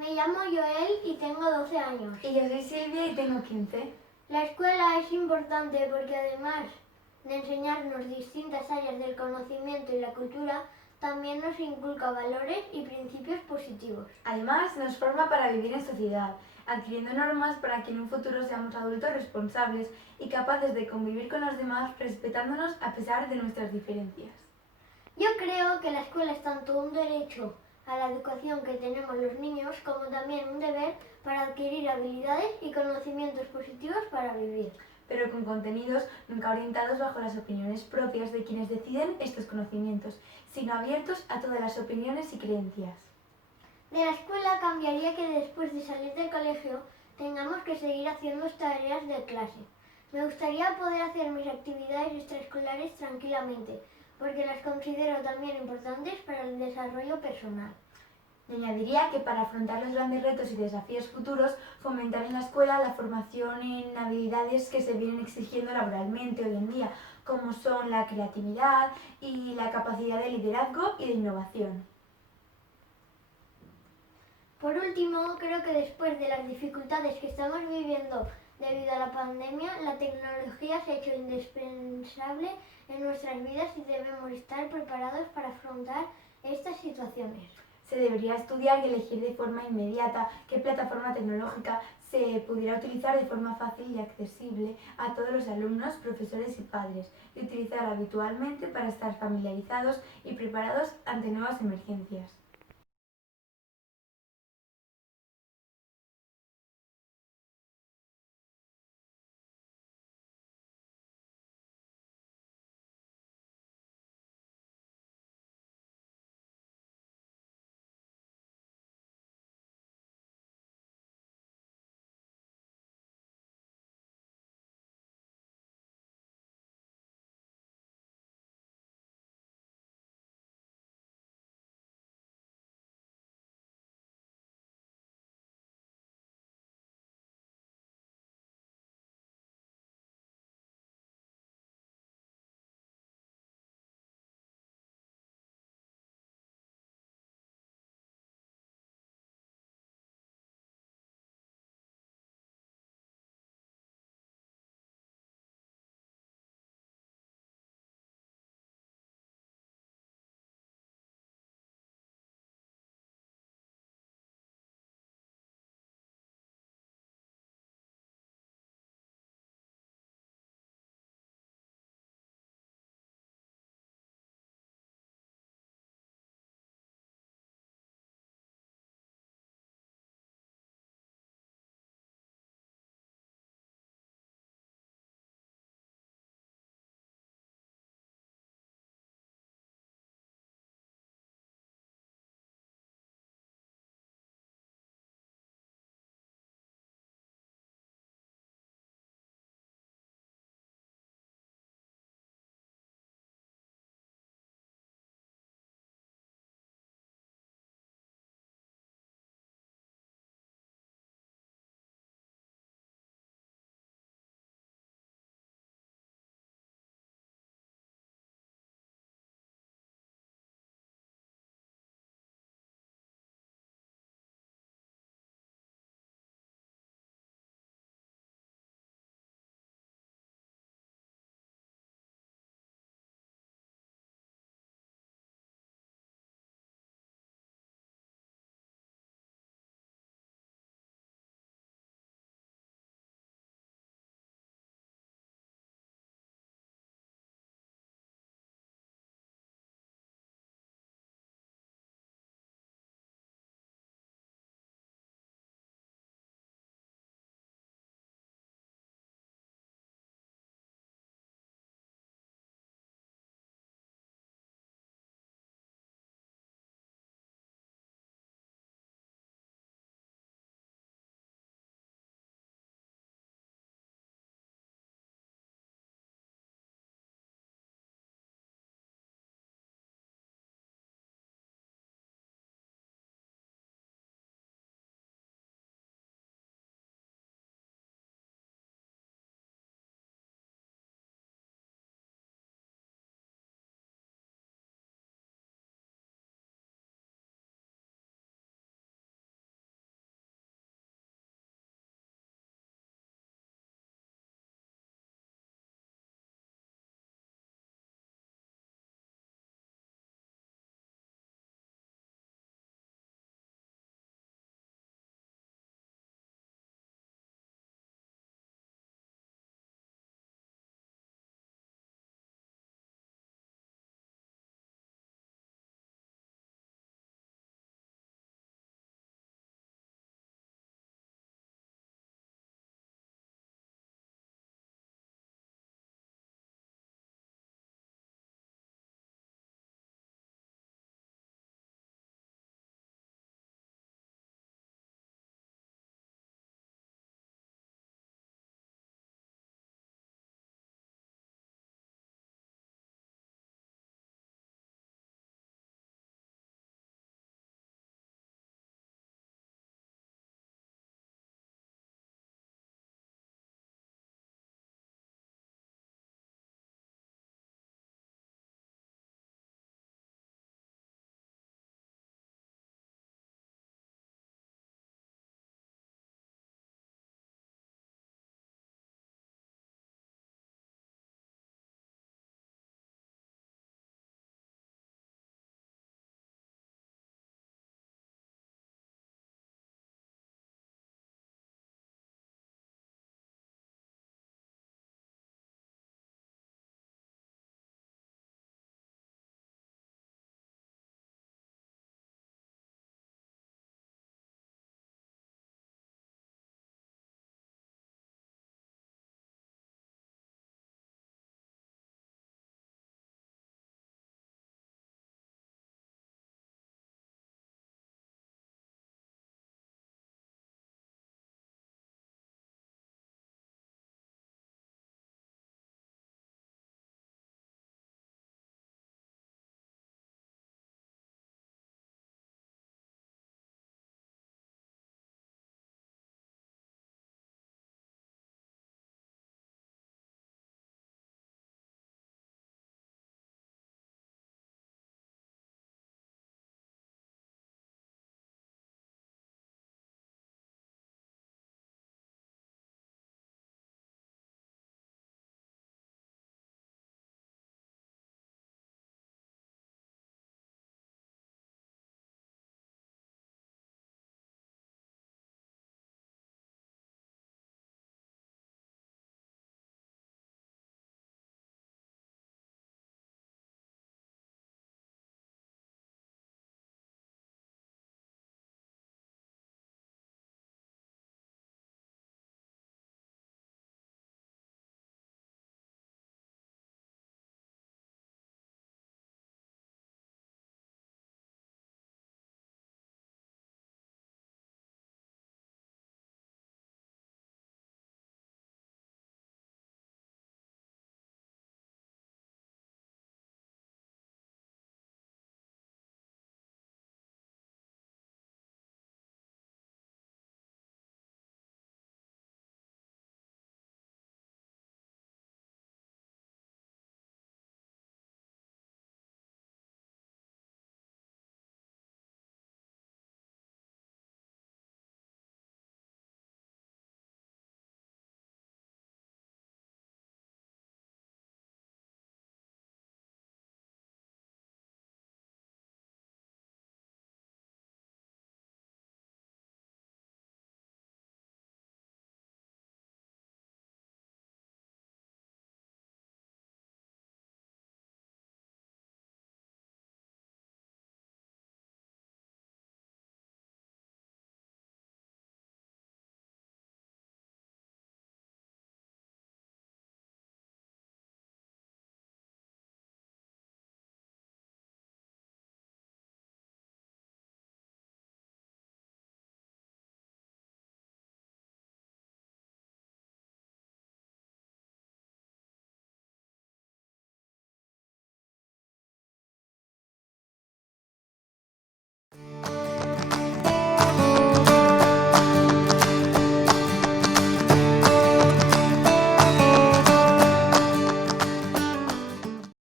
Me llamo Joel y tengo 12 años. Y yo soy Silvia y tengo 15. La escuela es importante porque además de enseñarnos distintas áreas del conocimiento y la cultura, también nos inculca valores y principios positivos. Además, nos forma para vivir en sociedad, adquiriendo normas para que en un futuro seamos adultos responsables y capaces de convivir con los demás respetándonos a pesar de nuestras diferencias. Yo creo que la escuela es tanto un derecho a la educación que tenemos los niños como también un deber para adquirir habilidades y conocimientos positivos para vivir. Pero con contenidos nunca orientados bajo las opiniones propias de quienes deciden estos conocimientos, sino abiertos a todas las opiniones y creencias. De la escuela cambiaría que después de salir del colegio tengamos que seguir haciendo tareas de clase. Me gustaría poder hacer mis actividades extraescolares tranquilamente, porque las considero también importantes para el desarrollo personal. Y añadiría que para afrontar los grandes retos y desafíos futuros, fomentar en la escuela la formación en habilidades que se vienen exigiendo laboralmente hoy en día, como son la creatividad y la capacidad de liderazgo y de innovación. Por último, creo que después de las dificultades que estamos viviendo debido a la pandemia, la tecnología se ha hecho indispensable en nuestras vidas y debemos estar preparados para afrontar estas situaciones. Se debería estudiar y elegir de forma inmediata qué plataforma tecnológica se pudiera utilizar de forma fácil y accesible a todos los alumnos, profesores y padres, y utilizar habitualmente para estar familiarizados y preparados ante nuevas emergencias.